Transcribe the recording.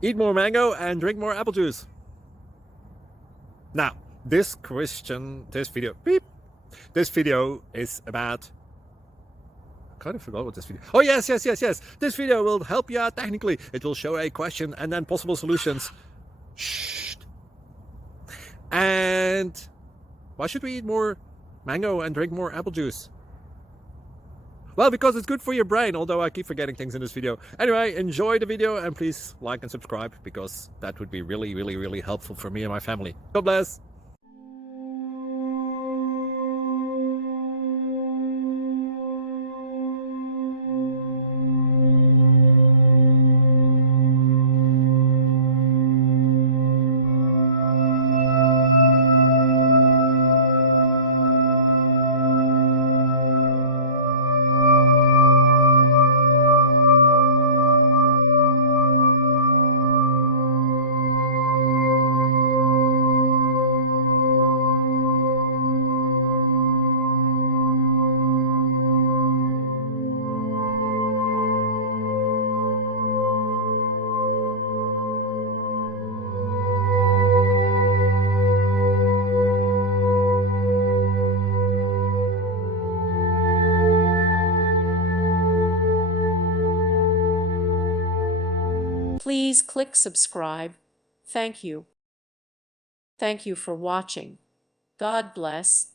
Eat more mango and drink more apple juice. Now, this video is about, I kind of forgot what this video. Oh, yes. This video will help you out technically. It will show a question and then possible solutions. Shh. And why should we eat more mango and drink more apple juice? Well, because it's good for your brain, although I keep forgetting things in this video. Anyway, enjoy the video and please like and subscribe, because that would be really helpful for me and my family. God bless. Please click subscribe. Thank you. Thank you for watching. God bless.